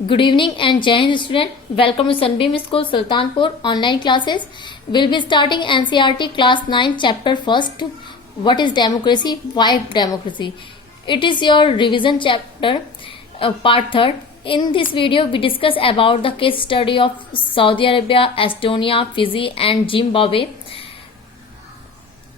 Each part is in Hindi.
Good evening and Jai Hind student. Welcome to Sunbeam School Sultanpur online classes. We'll be starting NCERT class 9 chapter 1st. What is democracy? Why democracy? It is your revision chapter part 3rd. In this video we discuss about the case study of Saudi Arabia, Estonia, Fiji and Zimbabwe.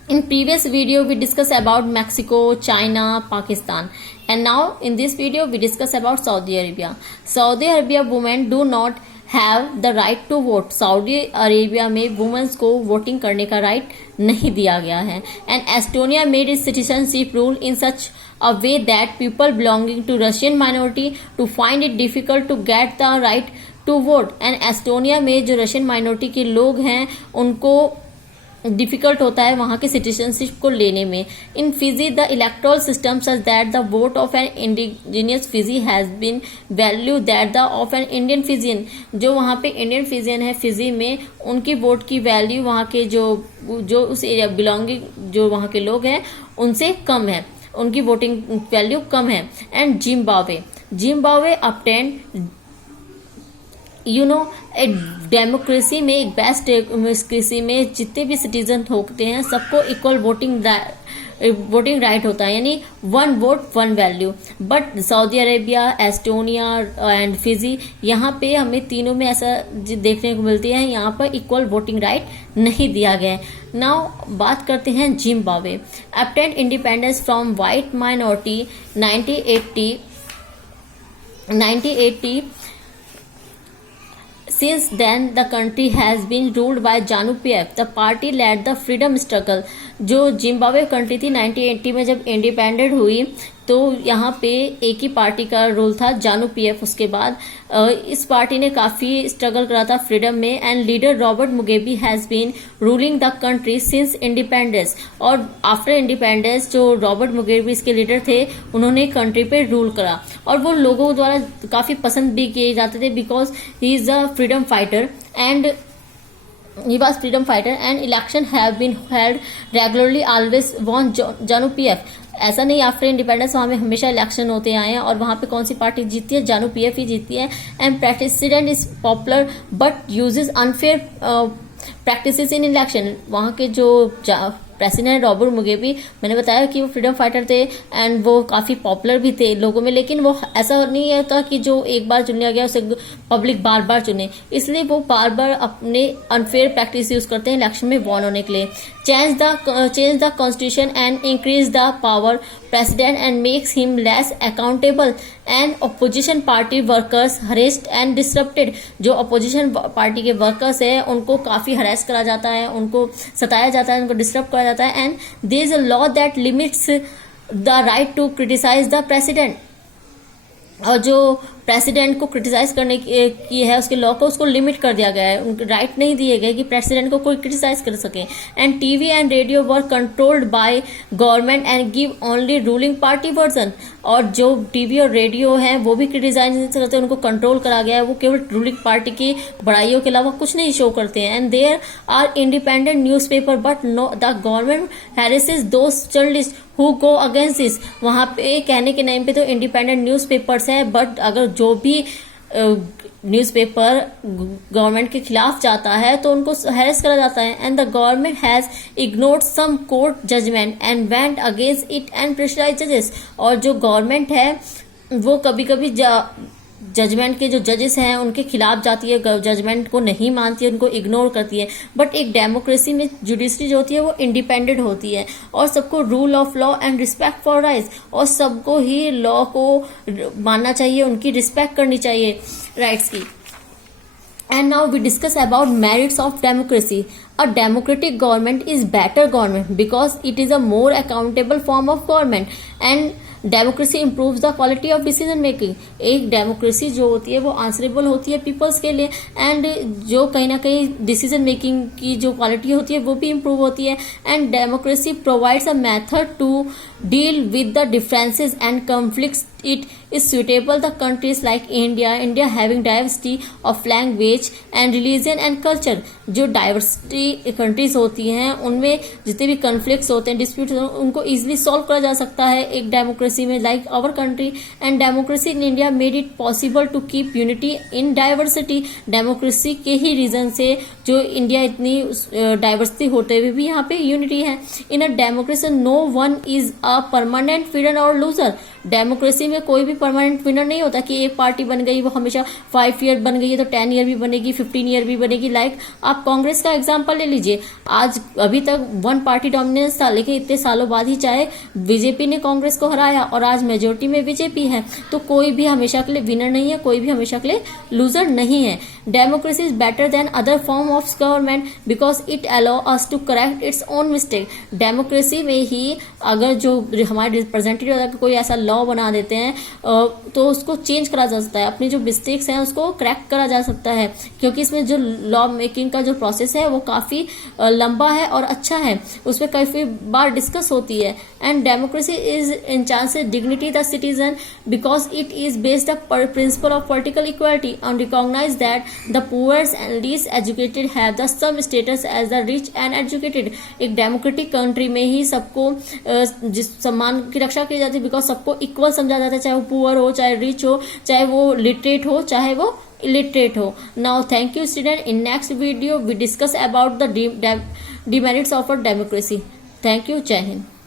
In previous video we discussed about Mexico, China, Pakistan, and now in this video we discuss about Saudi Arabia. Saudi Arabia women do not have the right to vote. Saudi Arabia में वुमेन्स को वोटिंग करने का राइट नहीं दिया गया है. And Estonia made its citizenship rule in such a way that people belonging to Russian minority to find it difficult to get the right to vote. And Estonia में जो रशियन माइनॉरिटी के लोग हैं उनको डिफिकल्ट होता है वहां के सिटीजनशिप को लेने में. In Fiji the electoral system such that the vote of an indigenous Fijian has been value that the of an Indian Fijian. जो वहां पे इंडियन फिजियन है फिजी में, उनकी वोट की वैल्यू वहां के जो उस एरिया बिलोंगिंग जो वहां के लोग हैं उनसे कम है, उनकी वोटिंग वैल्यू कम है. एंड जिम्बाब्वे अपटेंड डेमोक्रेसी में एक बेस्ट डेमोक्रेसी में जितने भी सिटीजन होते हैं सबको इक्वल वोटिंग राइट होता है, यानी one vote one value. But Saudi Arabia, Estonia and Fiji, यहाँ पे हमें तीनों में ऐसा देखने को मिलती है, यहाँ पर इक्वल वोटिंग राइट नहीं दिया गया है. नाउ बात करते हैं Zimbabwe. obtained independence from white minority 1980. Since then, the country has been ruled by ZANU-PF. The party led the freedom struggle. जो जिम्बाब्वे कंट्री थी 1980 में जब इंडिपेंडेंट हुई तो यहाँ पे एक ही पार्टी का रोल था, जानू-पीएफ. उसके बाद इस पार्टी ने काफी स्ट्रगल करा था फ्रीडम में. And leader Robert Mugabe has been ruling the country since independence. और आफ्टर इंडिपेंडेंस जो रॉबर्ट मुगेबे इसके लीडर थे उन्होंने कंट्री पे रूल करा और वो लोगों द्वारा काफी पसंद भी किए जाते थे because he is a freedom fighter and he was freedom fighter. And election have been held regularly, always won ZANU-PF. ऐसा नहीं आफ्टर इंडिपेंडेंस वहां में हमेशा इलेक्शन होते आए हैं और वहां पे कौन सी पार्टी जीतती है, जानू-पीएफ ही जीतती है. And president is popular but uses unfair practices in election. वहां के जो प्रेसिडेंट रॉबर्ट मुगेबे, मैंने बताया कि वो फ्रीडम फाइटर थे एंड वो काफी पॉपुलर भी थे लोगों में, लेकिन वो ऐसा नहीं होता कि जो एक बार चुन लिया गया उसे पब्लिक बार बार चुने, इसलिए वो बार बार अपने अनफेयर प्रैक्टिस यूज करते हैं इलेक्शन में वॉन होने के लिए. Change the constitution and increase the power president and makes him less accountable. And opposition party workers harassed and disrupted. जो अपोजिशन पार्टी के वर्कर्स है उनको काफी हरेस करा जाता है, उनको सताया जाता है, उनको डिस्टर्ब करा जाता है. And there is a law that limits the right to criticise the president. और जो प्रेसिडेंट को क्रिटिसाइज करने की है उसके लॉ को उसको लिमिट कर दिया गया है, उनको राइट नहीं दिए गए कि प्रेसिडेंट को कोई क्रिटिसाइज कर सके. And TV and radio were controlled by government and give only ruling party version. और जो टीवी और रेडियो हैं वो भी क्रिटिसाइज नहीं करते, उनको कंट्रोल करा गया है, वो केवल रूलिंग पार्टी की बड़ाइयों के अलावा कुछ नहीं शो करते हैं. And there are independent newspaper but no the government harasses those journalist who go against this. वहां पे कहने के नाम पे तो इंडिपेंडेंट न्यूज पेपर्स है, बट अगर जो भी न्यूज़पेपर गवर्नमेंट के खिलाफ जाता है तो उनको हैरेस करा जाता है. And the government has ignored some court judgement and went against it and pressurise जजेस. और जो गवर्नमेंट है वो कभी कभी जजमेंट के जो जजेस हैं उनके खिलाफ जाती है, जजमेंट को नहीं मानती है, उनको इग्नोर करती है. बट एक डेमोक्रेसी में जुडिशरी जो होती है वो इंडिपेंडेंट होती है और सबको rule of law and respect for rights, और सबको ही लॉ को मानना चाहिए, उनकी रिस्पेक्ट करनी चाहिए राइट्स की. And now we discuss about merits of democracy. A democratic government is better government because it is a more accountable form of government. And democracy improves the quality of decision making. एक डेमोक्रेसी जो होती है वो आंसरेबल होती है पीपल्स के लिए एंड जो कहीं ना कहीं डिसीजन मेकिंग की जो क्वालिटी होती है वो भी इम्प्रूव होती है. And democracy provides a method to deal with the differences and conflicts it is suitable the countries like India having diversity of language and religion and culture। जो डाइवर्सिटी कंट्रीज होती हैं उनमें जितने भी कन्फ्लिक्ट्स होते हैं, डिस्प्यूट होते हैं, उनको इजीली सॉल्व करा जा सकता है एक डेमोक्रेसी में, like our country. And democracy in India made it possible to keep unity in diversity. Democracy के ही रीजन से जो इंडिया इतनी डाइवर्सिटी होते हुए भी यहाँ पे यूनिटी है। In a democracy no one is a permanent winner और लूजर। डेमोक्रेसी में कोई भी परमानेंट विनर नहीं होता कि एक पार्टी बन गई वो हमेशा 5 ईयर बन गई है तो 10 ईयर भी बनेगी, 15 ईयर भी बनेगी। लाइक आप कांग्रेस का एग्जांपल ले लीजिए, आज अभी तक वन पार्टी डोमिनेंस था, लेकिन इतने सालों बाद ही चाहे बीजेपी ने कांग्रेस को हराया और आज मेजोरिटी में बीजेपी है। तो कोई भी हमेशा के लिए विनर नहीं है, कोई भी हमेशा के लिए लूजर नहीं है। Democracy is better than other form of government because it allow us to correct its own mistake. Democracy में ही अगर जो हमारे रिप्रेजेंटेटिव कोई ऐसा लॉ बना देते हैं तो उसको चेंज करा जा सकता है, अपनी जो मिस्टेक्स हैं उसको करेक्ट करा जा सकता है, क्योंकि इसमें जो लॉ मेकिंग का जो प्रोसेस है वो काफी लंबा है और अच्छा है, उसमें काफी बार डिस्कस होती है। And democracy is in chances dignity the citizen because it is based a principle of political equality and recognize that the poorest and least educated have the same status as the rich and educated। एक डेमोक्रेटिक कंट्री में ही सबको जिस सम्मान की रक्षा की जाती है, बिकॉज सबको इक्वल समझा जाता है, चाहे वो पुअर हो, चाहे रिच हो, चाहे वो लिटरेट हो, चाहे वो illiterate हो। Now thank you student, in next video we discuss about the demerits of a democracy। Thank you, जय हिंद।